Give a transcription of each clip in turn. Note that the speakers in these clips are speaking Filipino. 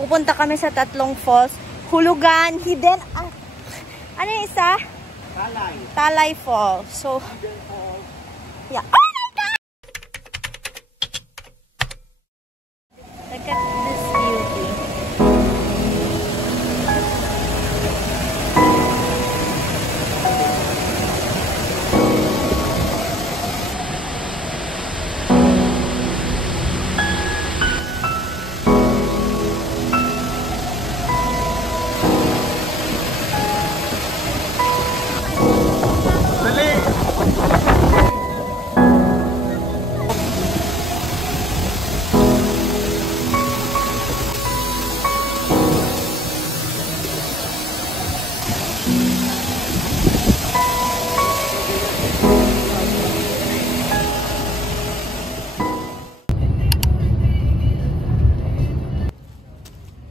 Pupunta kami sa tatlong falls. Hulugan, Hidden, ano yung isa? Talay. Talay Falls. So, yeah. Oh my God! Look at this beauty.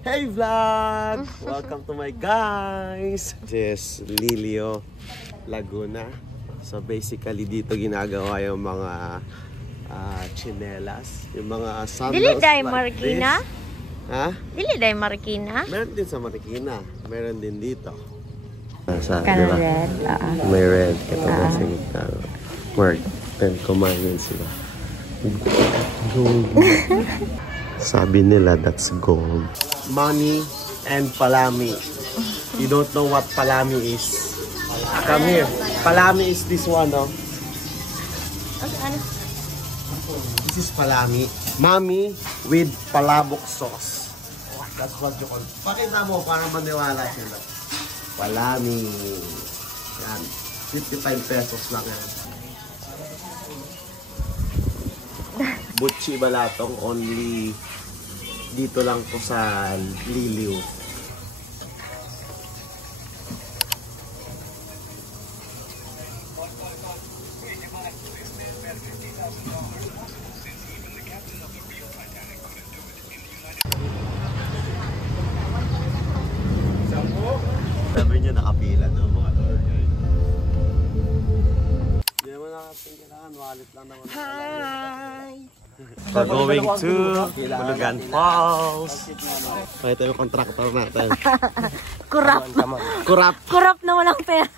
Hey vlog! Welcome to my guys! This is Lilio, Laguna. So basically dito ginagawa yung mga chinelas, yung mga sandals. Dili day like Marikina? this. Ha? Dili day Marikina? Meron din sa Marikina. Meron din dito. Kana red. May red. Ito na sa gitna. Mark. Then kumain sila. Gold. Sabi nila that's gold. Money and palami. You don't know what palami is? Come here. Palami is this one, no? This is palami. Mami with palabok sauce. That's what you call. Pakita mo para maniwala sila. Palami. Yan. 55 pesos lang yan. Butchi balatong only dito lang po sa Liliw. Sabi niya nakapila na mga tour guide. Hindi naman nakapila, wallet lang naman. Hi! We're going to Hulugan Falls. Ito yung contractor natin. Kurap. Kurap. Kurap na walang pera.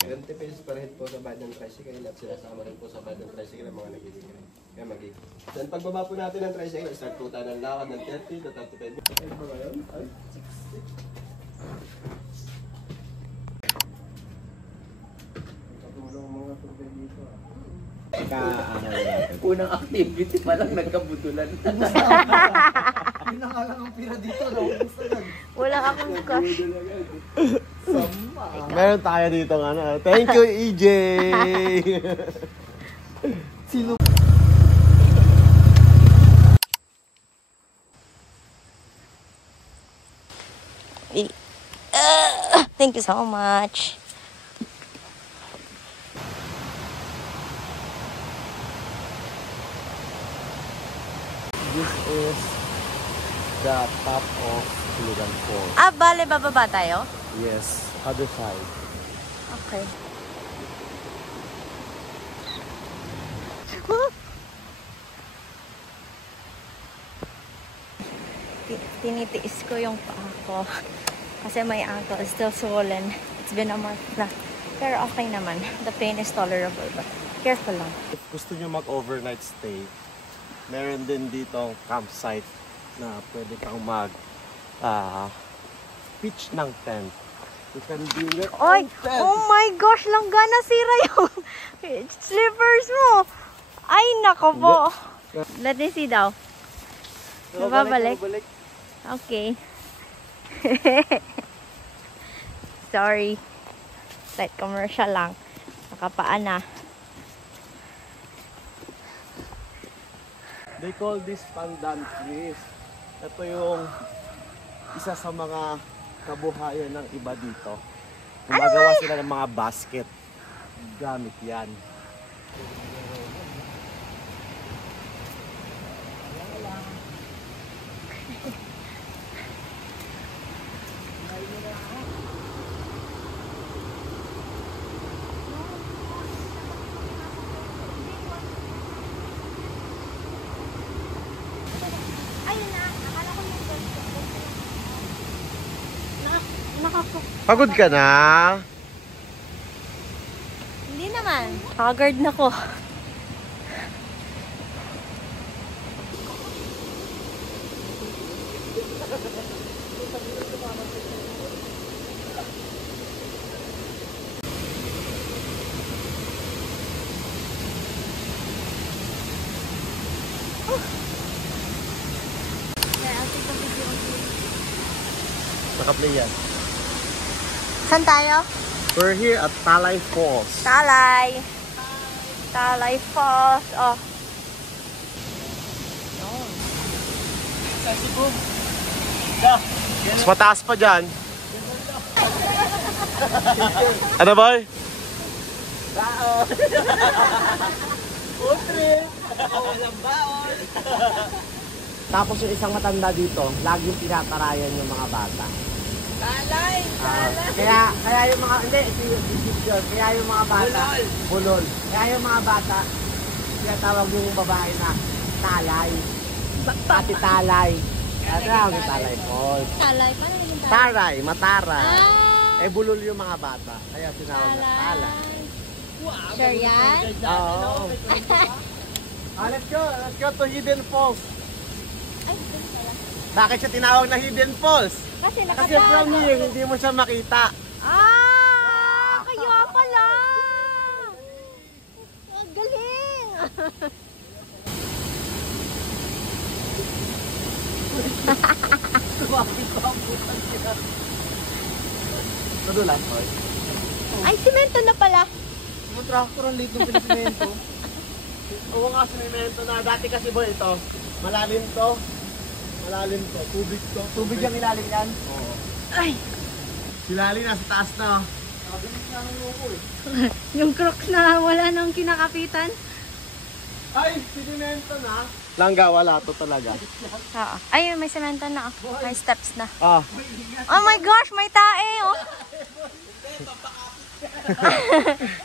20 pesos per head po sa bad ng tricycle at sinasama rin po sa bad ng tricycle ang mga nagiging. Kaya magiging. Then pagbaba po natin ng tricycle, start po tayo ng lakad ng 30 to 35 minutes. Okay ba ngayon? Ay. Katulong mga tubig dito ah. Unang activity pa lang nagkabutulan. Yun na nga lang ang pira dito. Wala akong cash. Meron tayo dito nga na. Thank you, EJ! Sino? Thank you so much. This is the top of Hulugan Falls. Bale, bababa tayo? Yes, other side. Okay. Tinitiis ko yung paa ko. Kasi my ankle is still swollen. It's been a month na. Pero okay naman. The pain is tolerable. But careful lang. If gusto nyo mag-overnight stay, meron din dito campsite na pwede kang pitch ng tent. You can bring your Oy! own tent. Oh my gosh! Langgana sira yung slippers mo! Ay, nako po! Let me see daw. Nababalik? Okay. Sorry. Light commercial lang. Nakapaan na. They call this pandan trees. Ito yung isa sa mga kabuhayan ng iba dito. Gumagawa sila ng mga basket. Gamit yan. Ayun na. Akala ko Pagod ka na? Hindi naman. Haggard na ko. Naka-play yan. Saan tayo? We're here at Talay Falls. Talay. Talay Falls. Oh. Mas mataas pa dyan. Ano boy? Baon! Putre! Walang baon! Tapos yung isang matanda dito, laging tinatarayan yung mga bata. Talay! Kaya yung mga, hindi, kaya yung mga bata, bulol. Kaya yung mga bata, tinatawag yung babae na talay. Ati talay. Ano ang talay Falls? Talay. Paano naging talay? Taray, mataray. Ah! Eh bulol yung mga bata, kaya tinawag na talay. Sure yan? Oo. Let's go to Hidden Falls. Ay, dun pala. Bakit siya tinawag na Hidden Falls? Kasi Kasi from here, hindi mo siya makita. Ah! Kaya pala! Ang galing! Nadulas, boy. Ay, simento na pala. Yung tractor ang late ng pinisimento. Oo nga, sinimento na. Dati kasi boy, ito, malalim to. Malalim to. Tubig to. Tubig yung ilalim yan? Oo. Ay! Silali nasa taas na. Yung crocs na wala nang kinakapitan. Ay, sinimento na. Langga, wala to talaga. Oo. Ayun, may semento na. Oh. May steps na. Ah. Oh my gosh, may tae oh.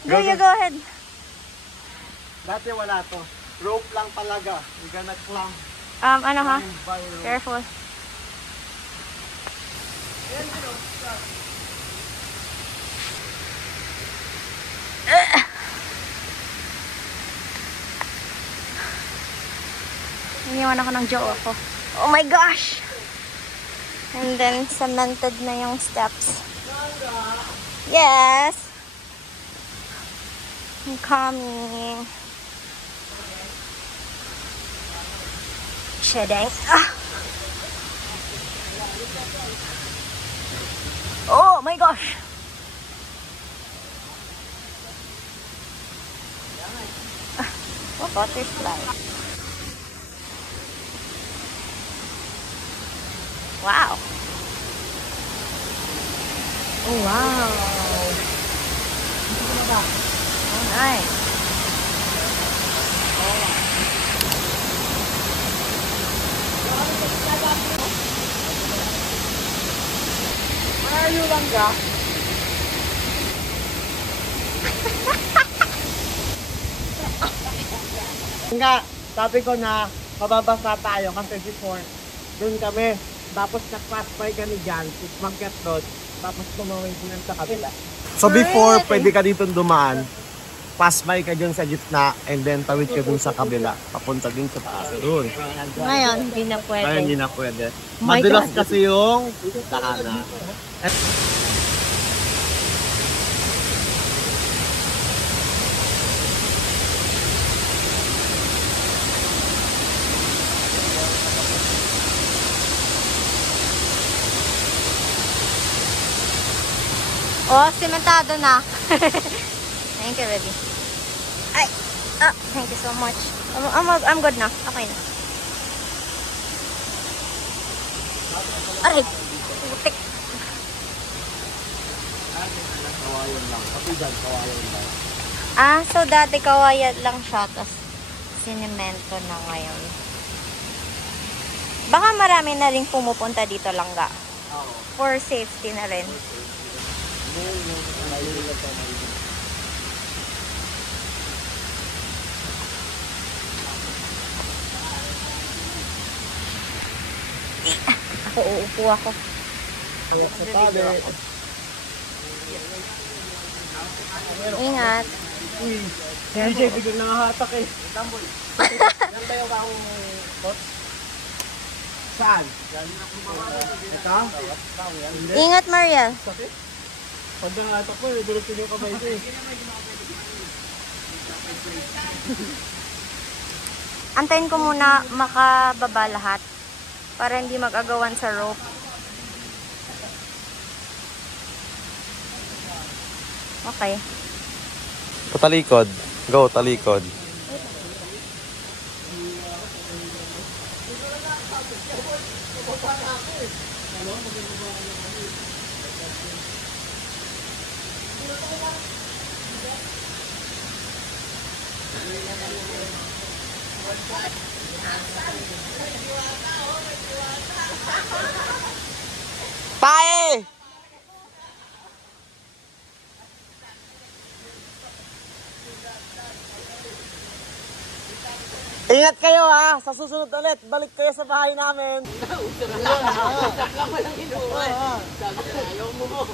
You go ahead. Dati wala to. Rope lang talaga. You're gonna climb. Ano ha? By rope. Careful. Iniwan ako ng joke ko. Oh my gosh! And then, cemented na yung steps. Yes! I'm coming. Shedeng. Ah! Oh my gosh! Oh, butterfly. Wow. Oh, wow. Oh, nice. Malayo lang ka. Nga, sabi ko na mababasa tayo kasi before doon kami. Tapos nag-pass by kami dyan, mag-get doon, tapos tumawin ko sa kabila. So before, pwede ka dito dumaan, pass by ka dyan sa gitna, and then tawid ka dun sa kabila, papunta din sa taas doon. Ngayon, hindi na pwede. Kaya hindi na pwede. My Madulas God. kasi yung daanan. Oh, sementado na. Thank you, Ruby. Ay, thank you so much. I'm good na. Okay na. Aray, putik. Kawayan lang. Kasi dyan, kawayan lang. Ah, so dati kawayan lang siya, tapos sinemento na ngayon. Baka marami na rin pumupunta dito langga. For safety na rin. Angat sa tabi. Ingat. Uy, DJ, biglang nangahatak eh. Tambol. Yan ba yung akong bots? Saan? Ito? Ingat, Mariel. Sakit? Pag nangahatak mo, durog ko yung kamay ko eh. Antayin ko muna makababa lahat para hindi mag-agawan sa rope. Okay. Talikod. Go, talikod. Pae! Ingat kayo ha! Sa susunod ulit, balik kayo sa bahay namin. Usap lang walang inuwan. Sabi ka, ayaw mo mo.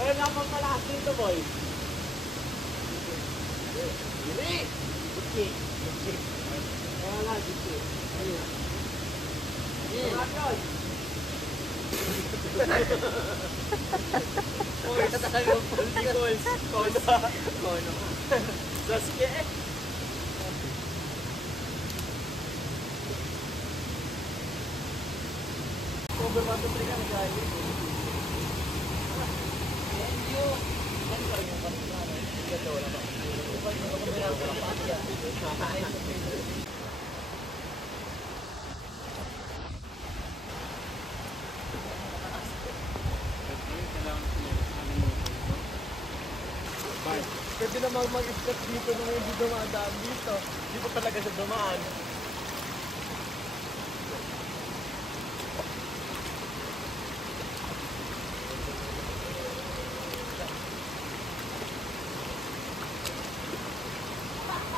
Ayun nga pang malakas dito, boy. Hindi. Buki. Kaya nga, buki. Ayun. Ayun. Uy, tatalagang politicals. Kono. Sasuke. Over 1 to 3 ka nag-aayos. Pwede namang mag-step dito nung hindi dumadaan dito. Hindi ko talaga siya dumaan.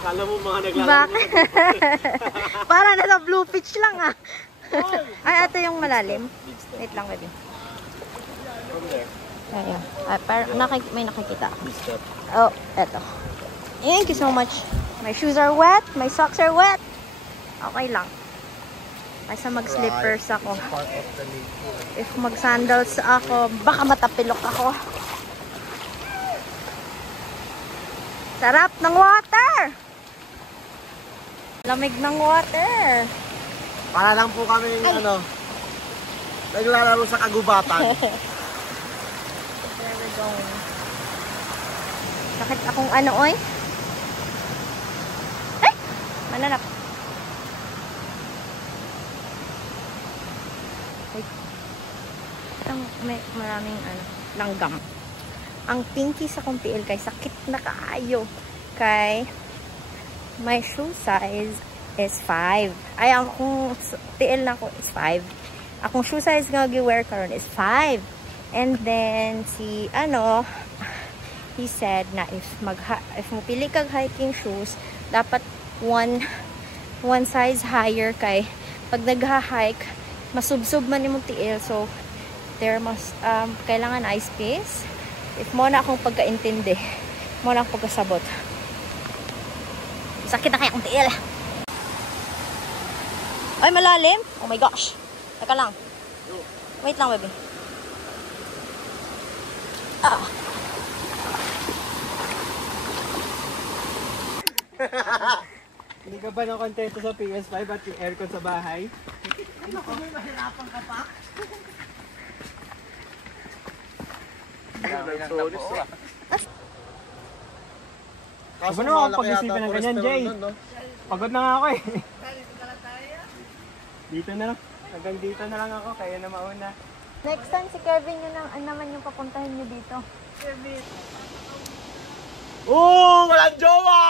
Kala mo mga naglalaro. Bakit? Para nasa blue pitch lang ah. Ay, ito yung malalim. Wait lang, baby. From there. Ayun. Pero may nakikita. This step. Oh, eto. Thank you so much. My shoes are wet. My socks are wet. Okay lang. Kaysa mag-slippers ako. Part of the nature. If mag-sandals ako, baka matapilok ako. Sarap ng water! Lamig ng water. Para lang po kami, naglalaro sa kagubatan. There we go. Sakit akong ano, oy. Ay! Mananap. Ay. May maraming langgam. Ang pinky sa kong tiil kay sakit na kaayo. Kay my shoe size is 5. Ay, akong tiil na ko is 5. Akong shoe size nga gi-wear karon is 5. And then si he said na if mopili kag hiking shoes, dapat one size higher kay pag nagha-hike masubsob man imong tiil, so there must kailangan eye space. If mo na akong pagkaintindi, mo na akong pagkasabot. Sakit na kaya akong tiil. Ay, malalim? Oh my gosh. Teka lang. Wait lang, baby. Ah. Hindi ka ba nakontento sa PS5 at yung aircon sa bahay? Ano ko may mahirapan ka pa? Kaso ano ako pag-isipan ng ganyan, Jay? Pagod na nga ako eh. Dito na lang. Hanggang dito na lang ako, kaya na mauna. Next time si Kevin yun naman yung papuntahin nyo dito. Kevin. Oh, walang jowa!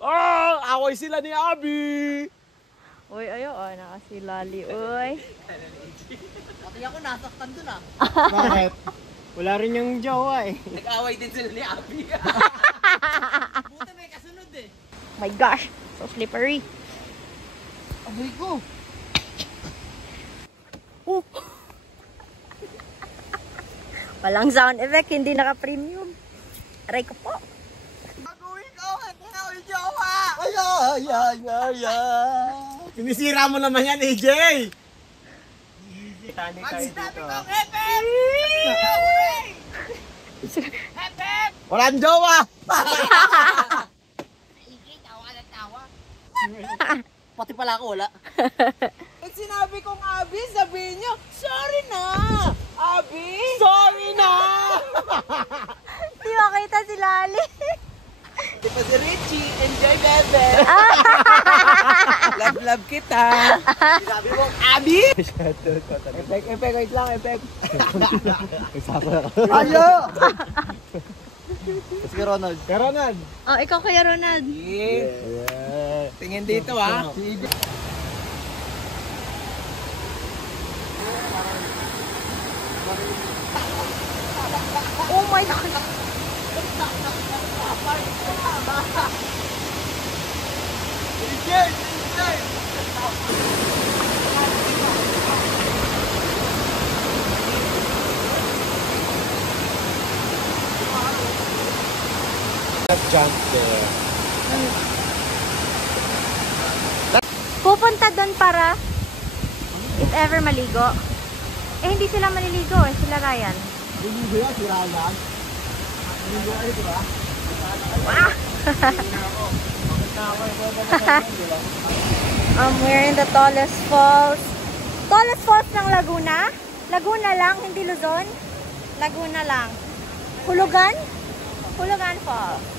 Oh, away sila ni Abby! Uy, ayo, nakasilali, uy. Pati ako nasaktan dun ah. Bakit? Wala rin yung jowa eh. Nag-away din sila ni Abby. Buti may kasunod eh. My gosh, so slippery. Amoy ko. Walang sound effect, hindi naka-premium. Aray ko po. Sinisira mo naman yan, AJ! Walang jowa! Pati pala ako wala. Pag sinabi kong Abi, sabihin nyo, sorry na! Abi! Sorry na! Di makita si Lali. Di pa si Richie, enjoy bebe! Love kita! Sinabi mo, Abi! Epek, wait lang, epek. Ayo! Sige, Ronald. Kaya Ronald. Oh, ikaw Kuya Ronald. Tingin dito ha. Oh my God. Jump there. Pupunta doon para if ever maligo. Eh, hindi sila maliligo eh. Sila Ryan. Hindi ba si Ryan? Hindi ba ito ba? We're in the tallest falls. Tallest falls ng Laguna? Laguna lang, hindi Luzon. Laguna lang. Hulugan? Hulugan Falls.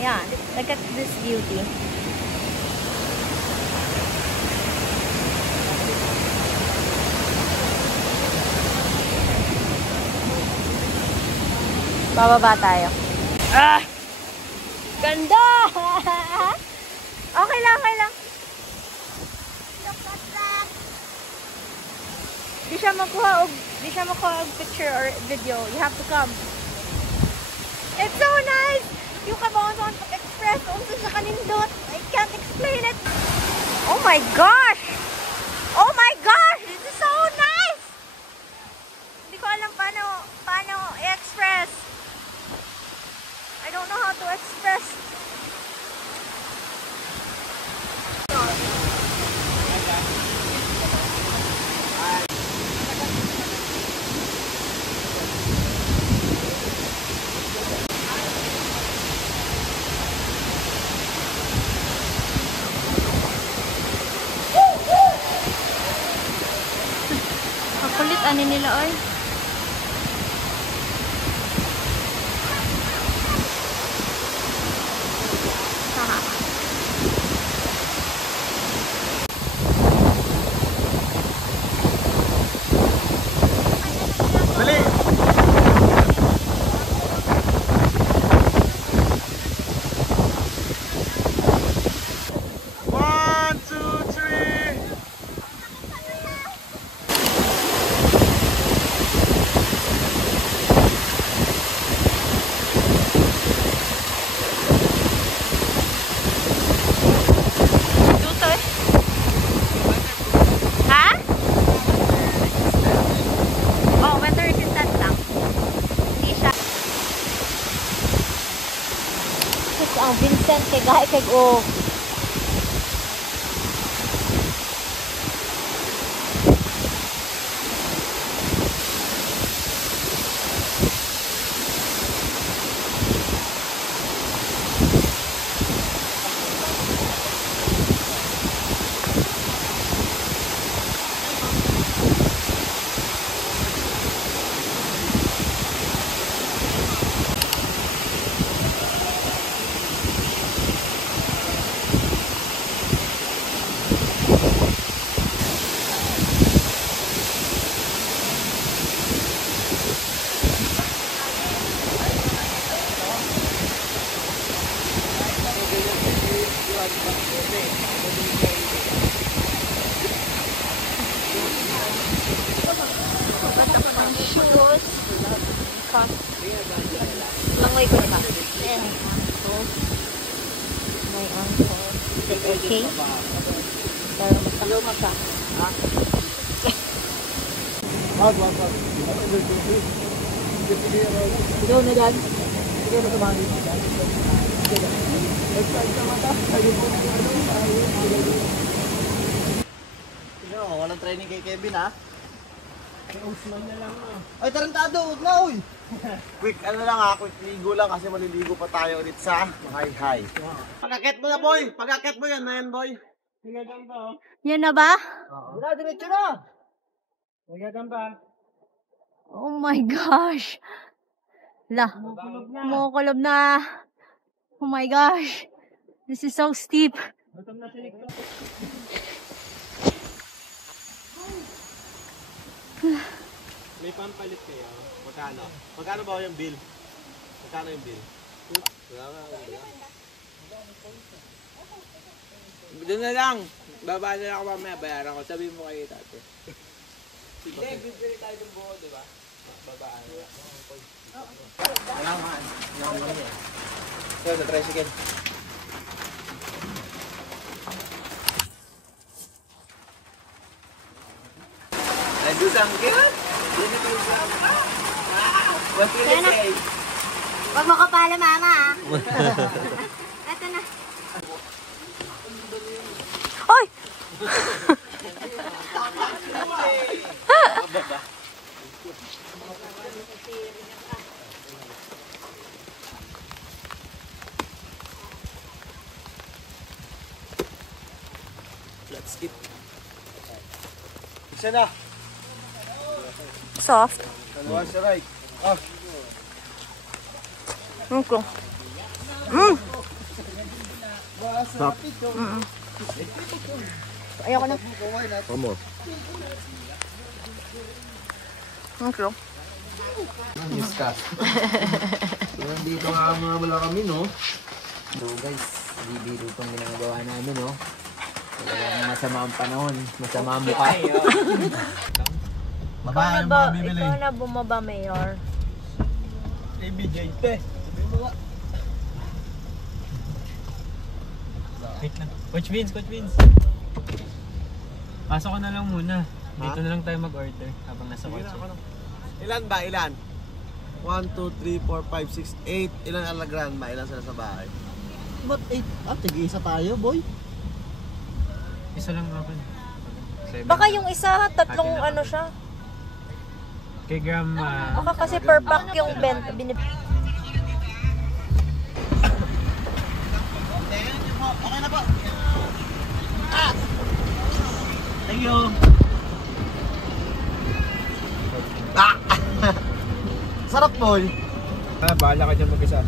Yeah, look at this beauty. Bababa tayo. Ah! Ganda! Okay lang, okay lang. Di siya makuha og picture or video. You have to come. It's so nice! Yung kabongon express unsa sa kanindot. I can't explain it. Oh my gosh! Oh my gosh! This is so nice! Hindi ko alam paano i-express. I don't know how to express. Kulit ani nila oy. Ang Vincent kay gahi kay og langoy ko na. May uncle. Okay. Pero basta ka. Wag. Ikaw na dyan. Walang training kay Kevin ha. Ay, tarantado, huwag na, uy! Quick, quick ligo lang kasi maliligo pa tayo ulit sa Hi. Pag-akit mo na, boy! Pag-akit mo yan na yan, boy! Yan na ba? Wala, diretso na! Oh my gosh. Kumukulob na. Oh my gosh. This is so steep. May pampalit kayo. Magkano? Magkano ba yung bill? Magkano yung bill? Doon na lang. Baba na lang ako mamaya. Bayaran ko. Sabihin mo kayo dati. Hindi, bibili tayo ng buo, di ba? Babaan na lang. Sir, sa tricycle. Nagdusang kit? Huwag mo kapala, mama. Ito na. Oy! Let's skip. Isa na. Soft. Kaliwa sa right. Ah. Okay. Stop. Ayoko na. One more. Okay. Discuss. Nandito nga wala kami, no? So guys, bibiro itong ginagawa namin, no? Talagang masama ang panahon, masama ang mukha. Babae yung mga bibili. Ikaw na bumaba, Mayor. ABJ, te. Wait lang. Coach Vince. Pasok ko na lang muna. Dito na lang tayo mag-order habang nasa kotse. Ilan ba? Ilan? 1, 2, 3, 4, 5, 6, 8. Ilan ala grandma? Ilan sila sa bahay? Ba't 8? Ah, tig-isa tayo, boy. Isa lang ako. 7. Baka yung isa, tatlong ano siya. Kay Grandma. Baka kasi per pack yung Okay na po. Ah! Thank you. Ah! Sarap, boy. Bahala ka dyan mag-isa.